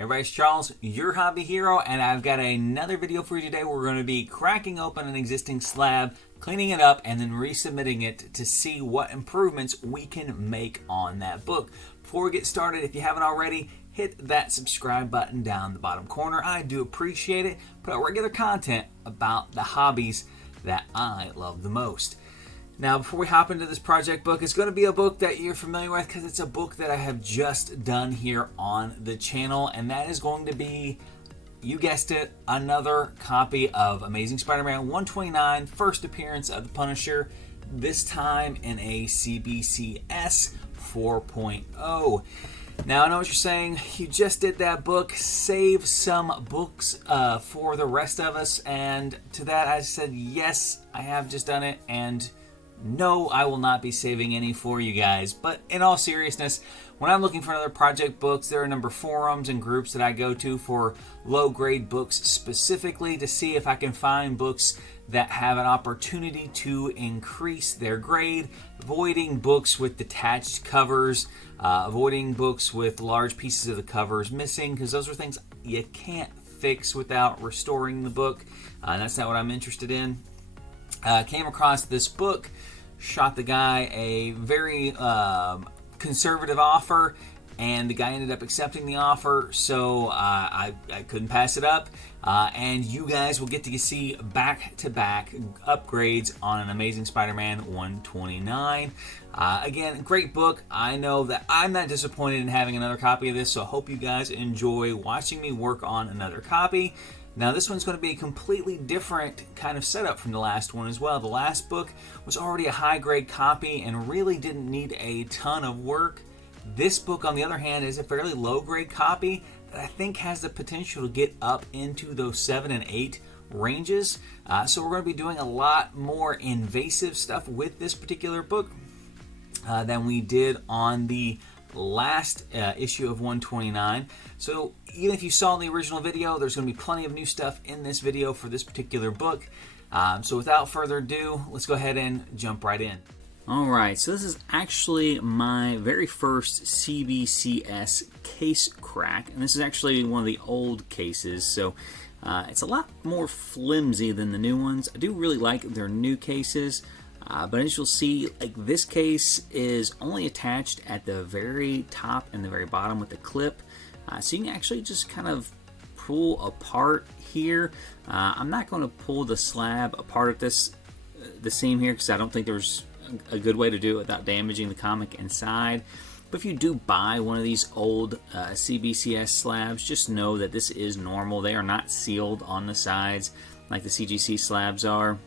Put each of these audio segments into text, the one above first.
Everybody's Charles, your hobby hero, and I've got another video for you today. We're going to be cracking open an existing slab, cleaning it up, and then resubmitting it to see what improvements we can make on that book. Before we get started, if you haven't already, hit that subscribe button down the bottom corner. I do appreciate it. Put out regular content about the hobbies that I love the most. Now, before we hop into this project book, it's going to be a book that you're familiar with because it's a book that I have just done here on the channel, and that is going to be, you guessed it, another copy of Amazing Spider-Man 129, first appearance of the Punisher, this time in a CBCS 4.0. Now, I know what you're saying. You just did that book. Save some books for the rest of us. And to that, I said, yes, I have just done it. And no, I will not be saving any for you guys. But in all seriousness, when I'm looking for another project books, there are a number of forums and groups that I go to for low-grade books specifically to see if I can find books that have an opportunity to increase their grade, avoiding books with detached covers, avoiding books with large pieces of the covers missing, because those are things you can't fix without restoring the book. That's not what I'm interested in. Came across this book, shot the guy a very conservative offer, and the guy ended up accepting the offer, so I couldn't pass it up. And you guys will get to see back-to-back upgrades on an Amazing Spider-Man 129. Again, great book. I know that I'm not disappointed in having another copy of this, so I hope you guys enjoy watching me work on another copy. Now, this one's going to be a completely different kind of setup from the last one as well. The last book was already a high-grade copy and really didn't need a ton of work. This book, on the other hand, is a fairly low-grade copy that I think has the potential to get up into those 7 and 8 ranges. So we're going to be doing a lot more invasive stuff with this particular book than we did on the last issue of 129. So even if you saw the original video, there's going to be plenty of new stuff in this video for this particular book. So without further ado, let's go ahead and jump right in. Alright, so this is actually my very first CBCS case crack, and this is actually one of the old cases, so it's a lot more flimsy than the new ones. I do really like their new cases. But as you'll see, like, this case is only attached at the very top and the very bottom with the clip. So you can actually just kind of pull apart here. I'm not going to pull the slab apart at the seam here because I don't think there's a good way to do it without damaging the comic inside. But if you do buy one of these old CBCS slabs, just know that this is normal. They are not sealed on the sides like the CGC slabs are.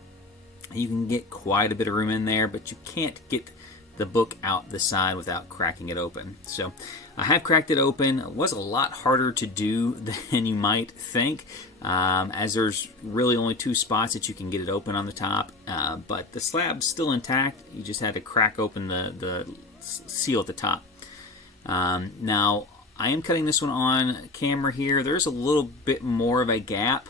You can get quite a bit of room in there, but you can't get the book out the side without cracking it open. So I have cracked it open. It was a lot harder to do than you might think, as there's really only 2 spots that you can get it open on the top, but the slab's still intact. You just had to crack open the seal at the top. Now, I am cutting this one on camera here. There's a little bit more of a gap,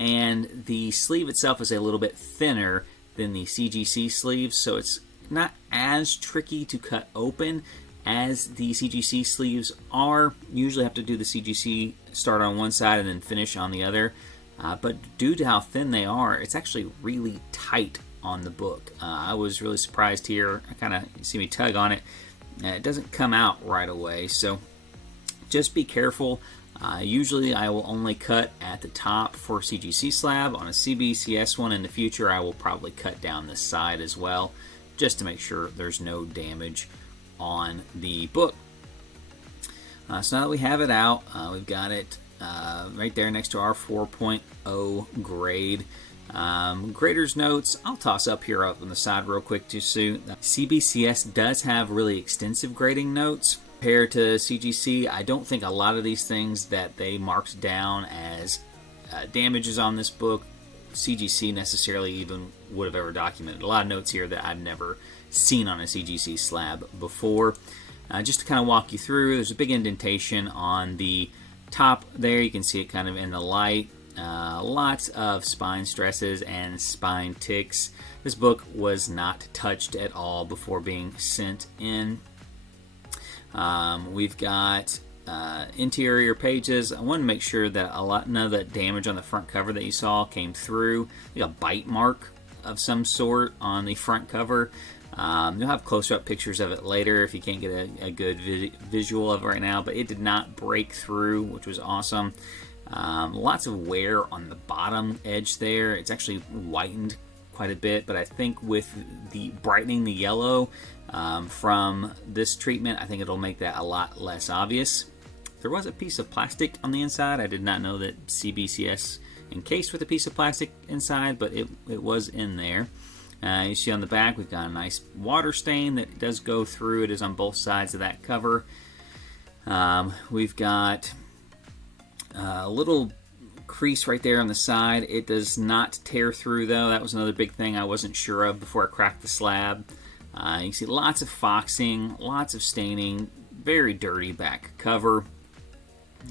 and the sleeve itself is a little bit thinner than the CGC sleeve, so it's not as tricky to cut open as the CGC sleeves are. You usually have to do the CGC start on one side and then finish on the other, but due to how thin they are, it's actually really tight on the book. I was really surprised here. I kind of see me tug on it, and it doesn't come out right away, so just be careful. Usually I will only cut at the top for CGC slab. On a CBCS one in the future, I will probably cut down this side as well, just to make sure there's no damage on the book. So now that we have it out, we've got it right there next to our 4.0 grade. Grader's notes, I'll toss up here up on the side real quick too soon. CBCS does have really extensive grading notes. Compared to CGC, I don't think a lot of these things that they marked down as damages on this book, CGC necessarily even would have ever documented. A lot of notes here that I've never seen on a CGC slab before. Just to kind of walk you through, there's a big indentation on the top there. You can see it kind of in the light. Lots of spine stresses and spine ticks. This book was not touched at all before being sent in. We've got interior pages. I want to make sure that none of that damage on the front cover that you saw came through. Like a bite mark of some sort on the front cover. You'll have closer-up pictures of it later if you can't get a good visual of it right now, but it did not break through, which was awesome. Lots of wear on the bottom edge there. It's actually whitened quite a bit, but I think with the brightening the yellow from this treatment, I think it'll make that a lot less obvious. There was a piece of plastic on the inside. I did not know that CBCS encased with a piece of plastic inside, but it was in there. You see on the back we've got a nice water stain that does go through. It is on both sides of that cover. We've got a little crease right there on the side. It does not tear through though. That was another big thing I wasn't sure of before I cracked the slab. You can see lots of foxing, lots of staining, very dirty back cover.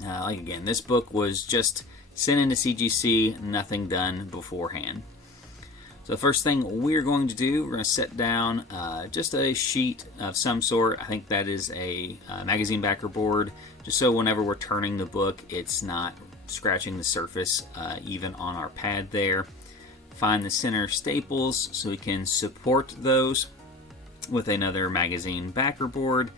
Like again, this book was just sent into CGC, nothing done beforehand. So the first thing we're going to do, we're going to set down just a sheet of some sort. I think that is a magazine backer board, just so whenever we're turning the book, it's not scratching the surface even on our pad there. Find the center staples so we can support those with another magazine backer board,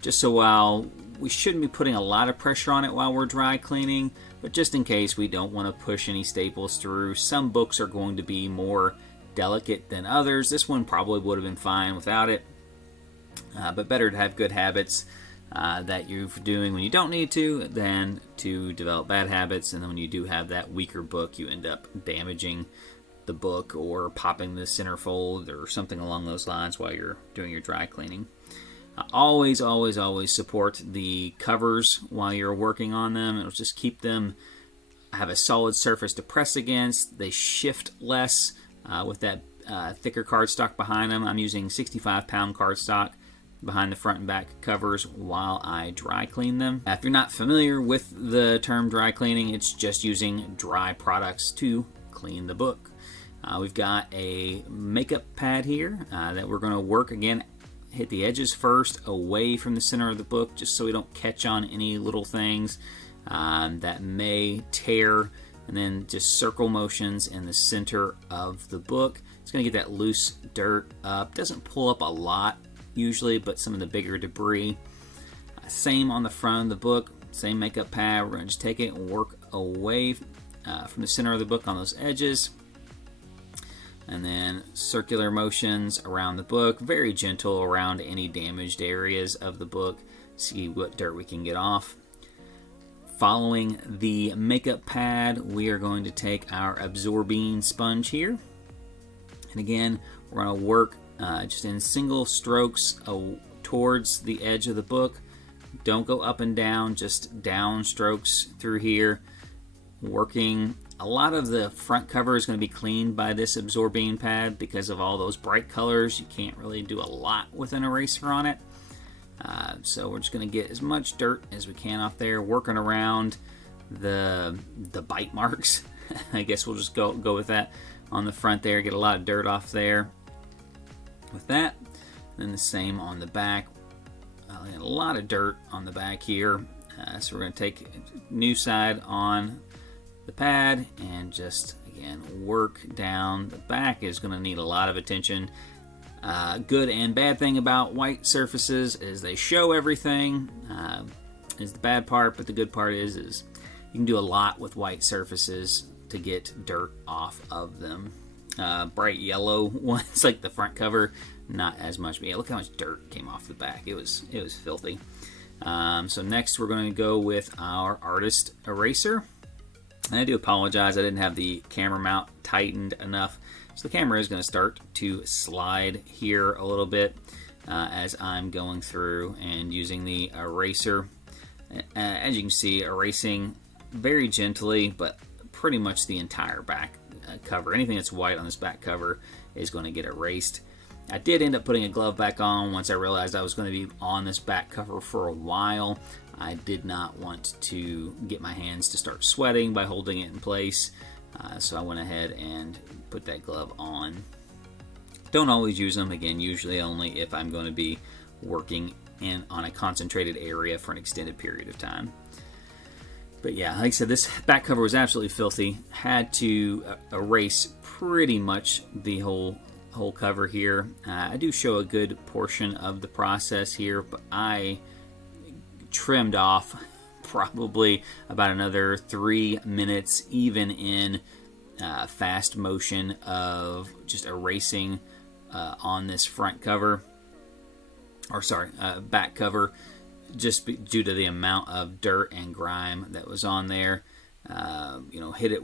just so while we shouldn't be putting a lot of pressure on it while we're dry cleaning, but just in case we don't want to push any staples through. Some books are going to be more delicate than others. This one probably would have been fine without it, but better to have good habits that you're doing when you don't need to than to develop bad habits, and then when you do have that weaker book, you end up damaging the book or popping the centerfold or something along those lines while you're doing your dry cleaning. Always support the covers while you're working on them. It'll just keep them, have a solid surface to press against. They shift less with that thicker cardstock behind them. I'm using 65-pound cardstock behind the front and back covers while I dry clean them. If you're not familiar with the term dry cleaning, it's just using dry products to clean the book. We've got a makeup pad here that we're going to work again. Hit the edges first, away from the center of the book, just so we don't catch on any little things that may tear, and then just circle motions in the center of the book. It's going to get that loose dirt up. Doesn't pull up a lot usually, but some of the bigger debris. Same on the front of the book, same makeup pad. We're going to just take it and work away from the center of the book on those edges. And then circular motions around the book, very gentle around any damaged areas of the book. See what dirt we can get off. Following the makeup pad, we are going to take our absorbing sponge here. And again, we're going to work just in single strokes towards the edge of the book. Don't go up and down, just down strokes through here. Working. A lot of the front cover is going to be cleaned by this absorbing pad because of all those bright colors. You can't really do a lot with an eraser on it. So we're just going to get as much dirt as we can off there, working around the bite marks. I guess we'll just go with that on the front there, get a lot of dirt off there with that. Then the same on the back. A lot of dirt on the back here. So we're going to take new side on the pad and just again work down. The back is going to need a lot of attention. Good and bad thing about white surfaces is they show everything, is the bad part, but the good part is you can do a lot with white surfaces to get dirt off of them. Bright yellow ones like the front cover, not as much, but yeah, look how much dirt came off the back. It was filthy. So next we're going to go with our artist eraser. And I do apologize, I didn't have the camera mount tightened enough. So the camera is going to start to slide here a little bit as I'm going through and using the eraser. As you can see, erasing very gently, but pretty much the entire back cover. Anything that's white on this back cover is going to get erased. I did end up putting a glove back on once I realized I was going to be on this back cover for a while. I did not want to get my hands to start sweating by holding it in place, so I went ahead and put that glove on. Don't always use them, again, usually only if I'm going to be working on a concentrated area for an extended period of time. But yeah, like I said, this back cover was absolutely filthy. Had to erase pretty much the whole cover here. I do show a good portion of the process here, but I trimmed off probably about another 3 minutes, even in fast motion of just erasing on this front cover, or sorry, back cover, just due to the amount of dirt and grime that was on there. Hit it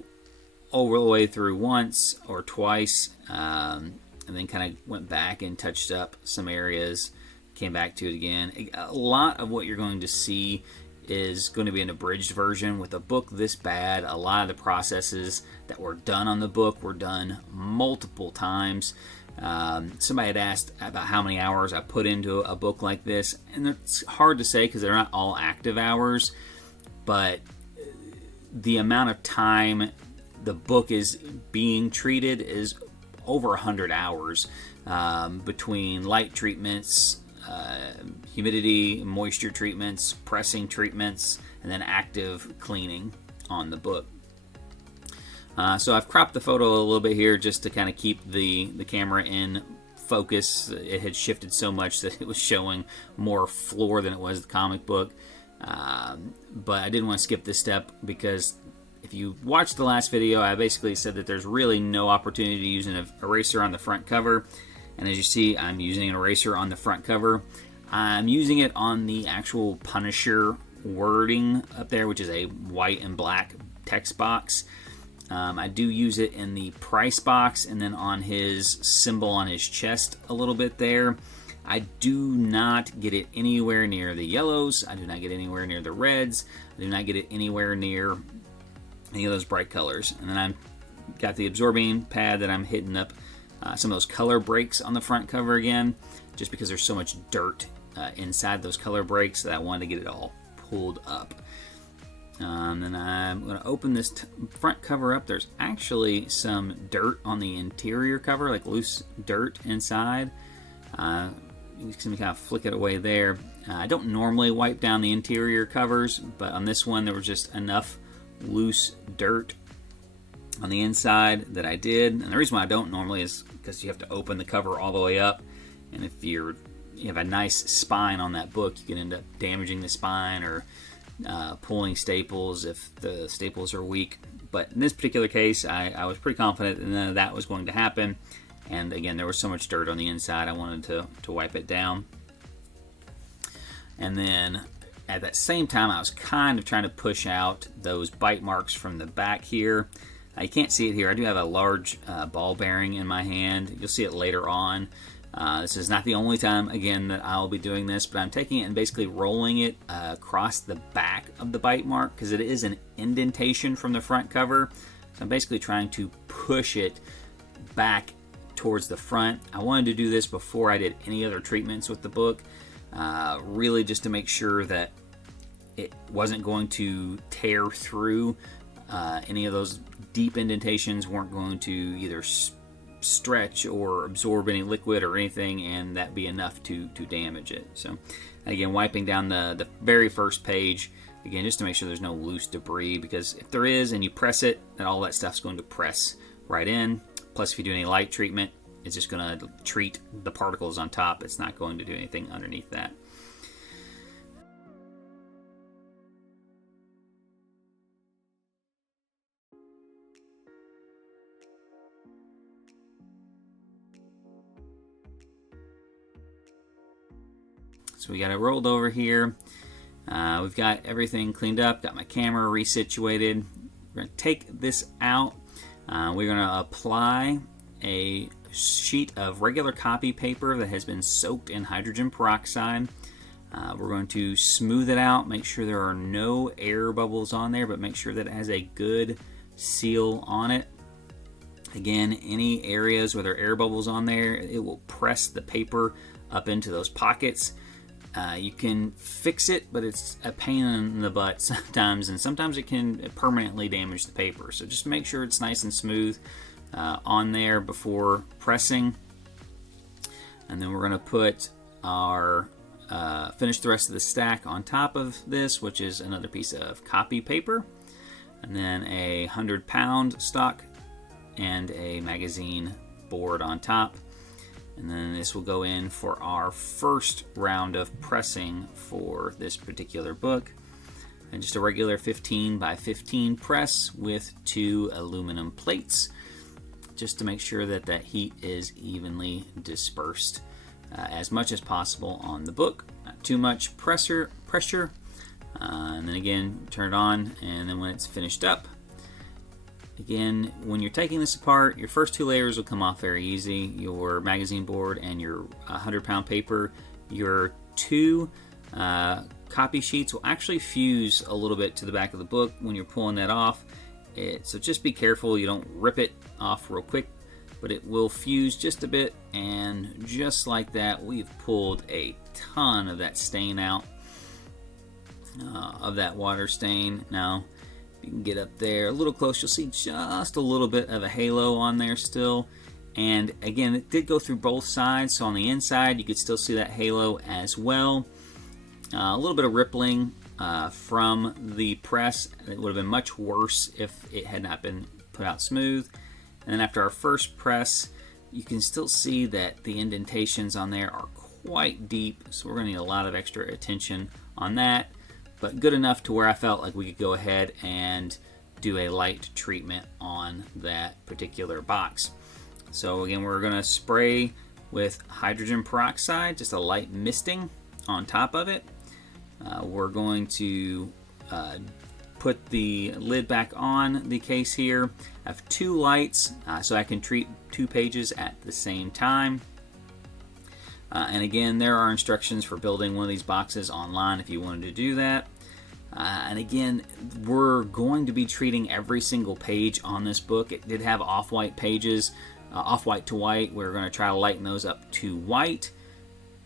over the way through once or twice, and then kind of went back and touched up some areas, came back to it again. A lot of what you're going to see is going to be an abridged version. With a book this bad, a lot of the processes that were done on the book were done multiple times. Somebody had asked about how many hours I put into a book like this, and it's hard to say because they're not all active hours, but the amount of time the book is being treated is over 100 hours, between light treatments, humidity, moisture treatments, pressing treatments, and then active cleaning on the book. So I've cropped the photo a little bit here just to kind of keep the camera in focus. It had shifted so much that it was showing more floor than it was the comic book. But I didn't want to skip this step, because if you watched the last video, I basically said that there's really no opportunity to use an eraser on the front cover. And as you see, I'm using an eraser on the front cover. I'm using it on the actual Punisher wording up there, which is a white and black text box. I do use it in the price box and then on his symbol on his chest a little bit there. I do not get it anywhere near the yellows. I do not get anywhere near the reds. I do not get it anywhere near any of those bright colors. And then I've got the absorbing pad that I'm hitting up some of those color breaks on the front cover again, just because there's so much dirt inside those color breaks that I wanted to get it all pulled up. Then I'm going to open this front cover up. There's actually some dirt on the interior cover, like loose dirt inside. You can kind of flick it away there. I don't normally wipe down the interior covers, but on this one there was just enough loose dirt on the inside that I did. And the reason why I don't normally is because you have to open the cover all the way up, and if you have a nice spine on that book, you can end up damaging the spine or pulling staples if the staples are weak. But in this particular case, I was pretty confident that none of that was going to happen. And again, there was so much dirt on the inside, I wanted to wipe it down. And then at that same time, I was kind of trying to push out those bite marks from the back here. You can't see it here. I do have a large ball bearing in my hand. You'll see it later on. This is not the only time, again, that I'll be doing this, but I'm taking it and basically rolling it across the back of the bite mark, because it is an indentation from the front cover. So I'm basically trying to push it back towards the front. I wanted to do this before I did any other treatments with the book, really just to make sure that it wasn't going to tear through. Any of those deep indentations weren't going to either stretch or absorb any liquid or anything, and that be enough to damage it. So again, wiping down the very first page, again, just to make sure there's no loose debris, because if there is and you press it, then all that stuff's going to press right in. Plus, if you do any light treatment, it's just going to treat the particles on top. It's not going to do anything underneath that. So we got it rolled over here. We've got everything cleaned up, got my camera resituated. We're going to take this out. We're going to apply a sheet of regular copy paper that has been soaked in hydrogen peroxide. We're going to smooth it out, make sure there are no air bubbles on there, but make sure that it has a good seal on it. Again, any areas where there are air bubbles on there, it will press the paper up into those pockets. You can fix it, but it's a pain in the butt sometimes, and sometimes it can permanently damage the paper. So just make sure it's nice and smooth on there before pressing. And then we're going to put our finish the rest of the stack on top of this, which is another piece of copy paper, and then a 100-pound stock and a magazine board on top. And then this will go in for our first round of pressing for this particular book. And just a regular 15 by 15 press with 2 aluminum plates, just to make sure that that heat is evenly dispersed as much as possible on the book. Not too much pressure. And then again, turn it on, and then when it's finished up, again, when you're taking this apart, your first 2 layers will come off very easy. Your magazine board and your 100-pound paper. Your 2 copy sheets will actually fuse a little bit to the back of the book when you're pulling that off. So just be careful you don't rip it off real quick, but it will fuse just a bit, and just like that, we've pulled a ton of that stain out, of that water stain. Now, you can get up there a little close, you'll see just a little bit of a halo on there still. And again, it did go through both sides, so on the inside you could still see that halo as well. A little bit of rippling from the press. It would have been much worse if it had not been put out smooth. And then after our first press, you can still see that the indentations on there are quite deep, so we're going to need a lot of extra attention on that. But good enough to where I felt like we could go ahead and do a light treatment on that particular box. So again, we're going to spray with hydrogen peroxide, just a light misting on top of it. We're going to put the lid back on the case here. I have 2 lights, so I can treat 2 pages at the same time. And again, there are instructions for building one of these boxes online if you wanted to do that. And again, we're going to be treating every single page on this book. It did have off-white pages, off-white to white. We're going to try to lighten those up to white.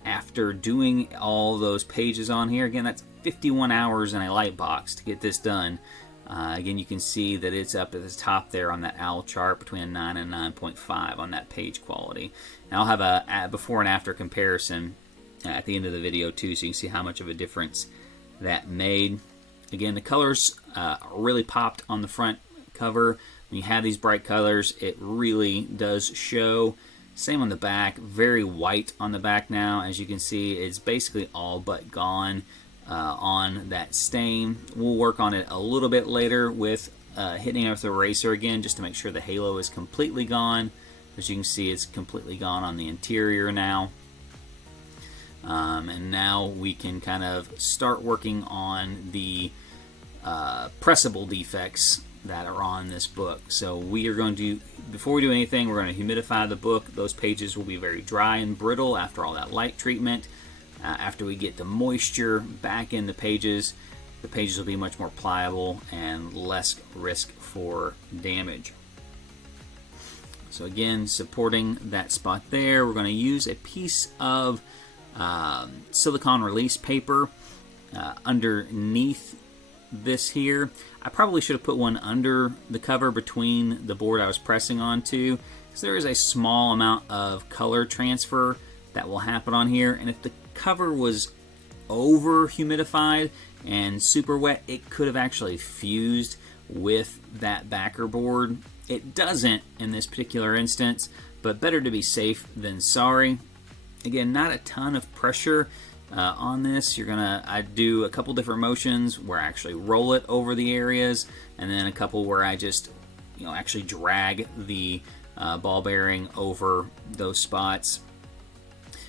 After doing all those pages on here, again, that's 51 hours in a light box to get this done. Again, you can see that it's up at the top there on that OWL chart between a 9 and 9.5 on that page quality. And I'll have a before and after comparison at the end of the video too, so you can see how much of a difference that made. Again, the colors really popped on the front cover. When you have these bright colors, it really does show. Same on the back, very white on the back now. As you can see, it's basically all but gone on that stain. We'll work on it a little bit later with hitting it with the eraser again, just to make sure the halo is completely gone. As you can see, it's completely gone on the interior now. And now we can kind of start working on the pressable defects that are on this book. So we are going to, before we do anything, we're going to humidify the book. Those pages will be very dry and brittle after all that light treatment. After we get the moisture back in the pages will be much more pliable and less risk for damage. So again, supporting that spot there, we're going to use a piece of silicone release paper underneath this here. I probably should have put one under the cover between the board I was pressing onto, because there is a small amount of color transfer that will happen on here, and if the cover was over humidified and super wet, it could have actually fused with that backer board. It doesn't in this particular instance, but better to be safe than sorry. Again, not a ton of pressure on this. I do a couple different motions where I actually roll it over the areas, and then a couple where I just actually drag the ball bearing over those spots.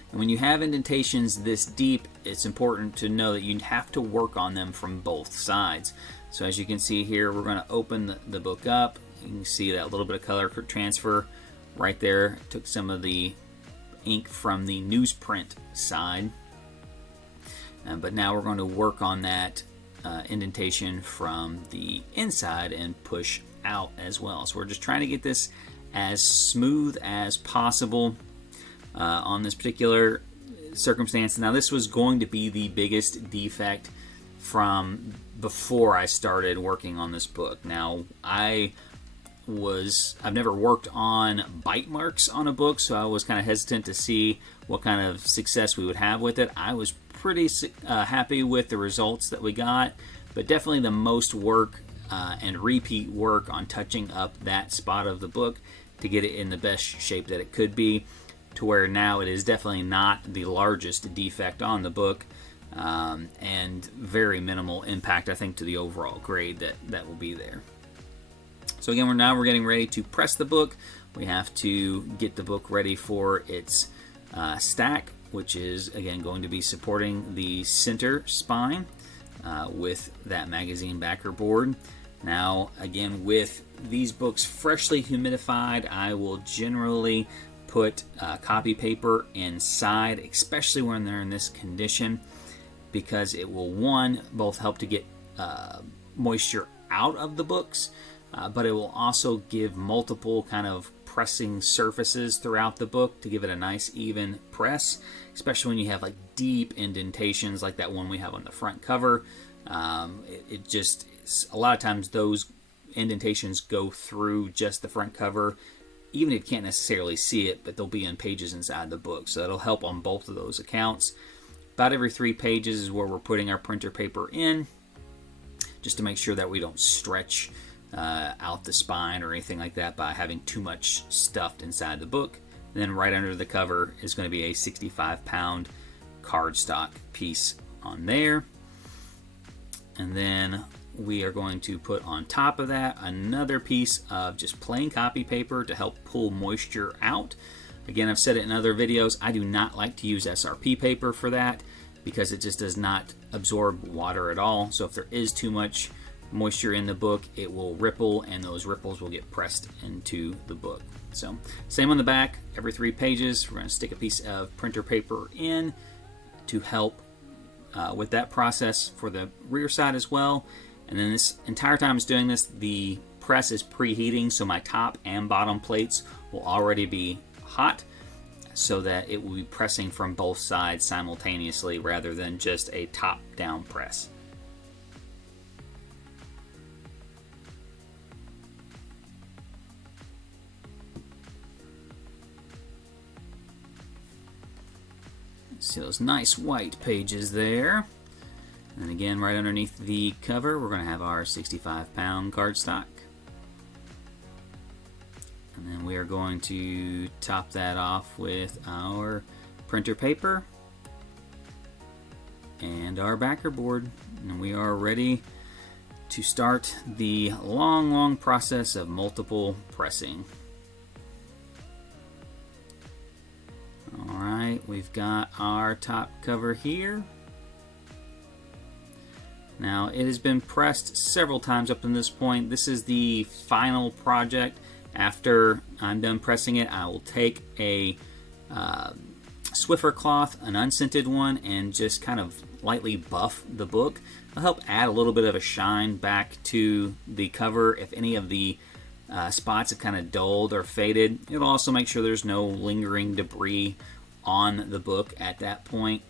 And when you have indentations this deep, it's important to know that you have to work on them from both sides. So as you can see here, we're going to open the book up. You can see that little bit of color transfer right there. Took some of the ink from the newsprint side. But now we're going to work on that indentation from the inside and push out as well. So we're just trying to get this as smooth as possible on this particular circumstance. Now this was going to be the biggest defect from before I started working on this book. Now I've never worked on bite marks on a book, so I was kind of hesitant to see what kind of success we would have with it. I was pretty happy with the results that we got, but definitely the most work and repeat work on touching up that spot of the book to get it in the best shape that it could be, to where now it is definitely not the largest defect on the book, and very minimal impact, I think, to the overall grade that will be there. So again, we're getting ready to press the book. We have to get the book ready for its stack, which is again going to be supporting the center spine with that magazine backer board. Now again, with these books freshly humidified, I will generally put copy paper inside, especially when they're in this condition, because it will, one, both help to get moisture out of the books, but it will also give multiple kind of pressing surfaces throughout the book to give it a nice even press, especially when you have like deep indentations like that one we have on the front cover. It just, a lot of times those indentations go through just the front cover, even if you can't necessarily see it, but they'll be in pages inside the book, so it'll help on both of those accounts. About every 3 pages is where we're putting our printer paper in, just to make sure that we don't stretch out the spine or anything like that by having too much stuffed inside the book. And then right under the cover is going to be a 65-pound cardstock piece on there. And then we are going to put on top of that another piece of just plain copy paper to help pull moisture out. Again, I've said it in other videos, I do not like to use SRP paper for that because it just does not absorb water at all. So if there is too much moisture in the book, it will ripple, and those ripples will get pressed into the book. So same on the back, every 3 pages, we're going to stick a piece of printer paper in to help with that process for the rear side as well. And then this entire time it's doing this, the press is preheating, so my top and bottom plates will already be hot, so that it will be pressing from both sides simultaneously rather than just a top-down press. See those nice white pages there. And again, right underneath the cover, we're going to have our 65-pound cardstock. And then we are going to top that off with our printer paper and our backer board. And we are ready to start the long process of multiple pressing. Alright, we've got our top cover here. Now, it has been pressed several times up to this point. This is the final project. After I'm done pressing it, I will take a Swiffer cloth, an unscented one, and just kind of lightly buff the book. It'll help add a little bit of a shine back to the cover if any of the spots have kind of dulled or faded. It'll also make sure there's no lingering debris on the book at that point.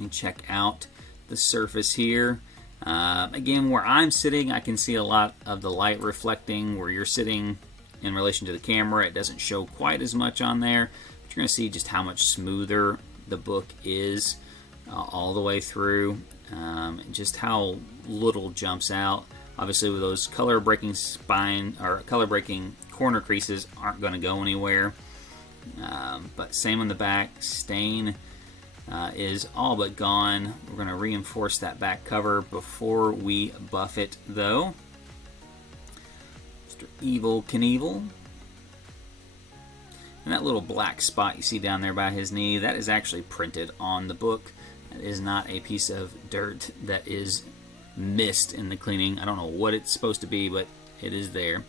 And check out the surface here. Again, where I'm sitting, I can see a lot of the light reflecting. Where you're sitting in relation to the camera, it doesn't show quite as much on there. But you're going to see just how much smoother the book is all the way through. Just how little jumps out. Obviously, with those color breaking spine or color breaking corner creases aren't going to go anywhere. But same on the back. Stain is all but gone. We're going to reinforce that back cover before we buff it, though. Mr. Evil Knievel. And that little black spot you see down there by his knee, that is actually printed on the book. That is not a piece of dirt that is missed in the cleaning. I don't know what it's supposed to be, but it is there.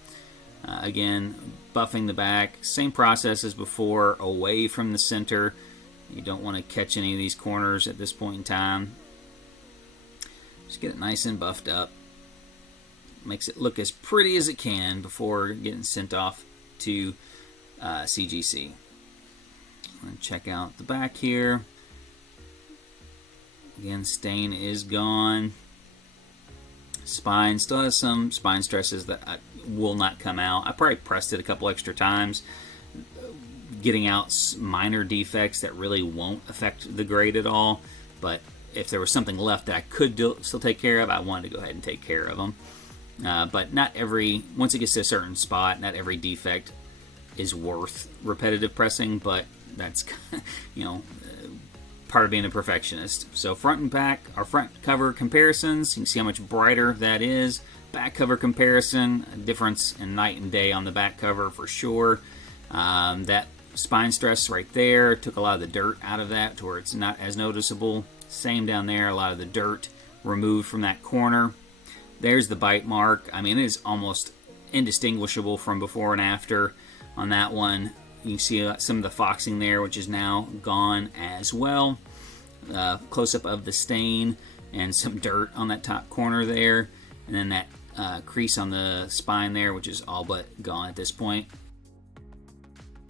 Again, buffing the back, same process as before, away from the center. You don't want to catch any of these corners at this point in time. Just get it nice and buffed up. Makes it look as pretty as it can before getting sent off to CGC. And check out the back here. Again, stain is gone. Spine still has some spine stresses that will not come out. I probably pressed it a couple extra times, getting out minor defects that really won't affect the grade at all. but if there was something left that I could still take care of, I wanted to go ahead and take care of them. But not every, once it gets to a certain spot, not every defect is worth repetitive pressing, but that's, part of being a perfectionist. So front and back, our front cover comparisons, you can see how much brighter that is. Back cover comparison, a difference in night and day on the back cover for sure. That spine stress right there took a lot of the dirt out of that to where it's not as noticeable. Same down there, a lot of the dirt removed from that corner. There's the bite mark. I mean, it is almost indistinguishable from before and after on that one. You can see some of the foxing there, which is now gone as well. Close-up of the stain and some dirt on that top corner there. And then that crease on the spine there, which is all but gone at this point.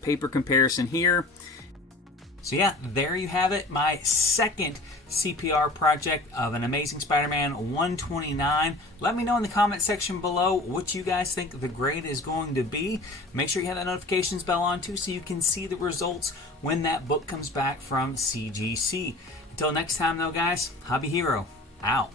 Paper comparison here. So yeah, there you have it. My second CPR project of an Amazing Spider-Man 129. Let me know in the comment section below what you guys think the grade is going to be. Make sure you have that notifications bell on too so you can see the results when that book comes back from CGC. Until next time though guys, Hobby Hero, out.